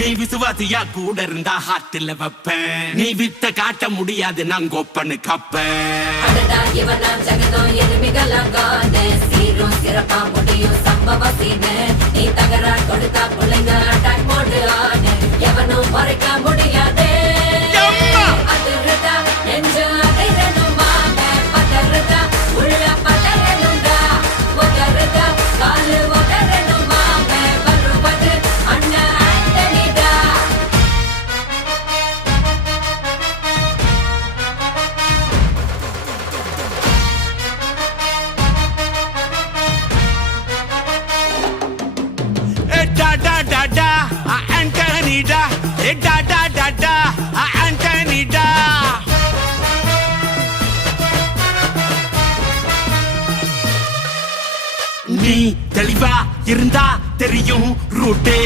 நீ விசுவாசியா கூட இருந்தா ஹார்ட்ல வைப்பேன். நீ வித்த காட்ட முடியாது நான் கோப்பனு கப்பேன். ஜகதம் எதுமிகலாம் காணு சீரும் சிறப்பா முடியும் சம்பவ சீனு. நீ தகரா கொடுத்தா பிள்ளைங்க அட்டாக் போடு ஆனு எவனும் மறைக்க முடியாதே. அதிர்தா நெஞ்சு அதிரணுமாங்க பதறுதா உள்ள பதறணுண்டா ஒதறுதா காலு ஒதறணுமாங்க வருவது அண்ணன் ஆண்டனிடா. Da da da da, Anthony da. Da da da da, Anthony da. நீ தெளிவா இருந்தா தெரியும் ரூட்டே.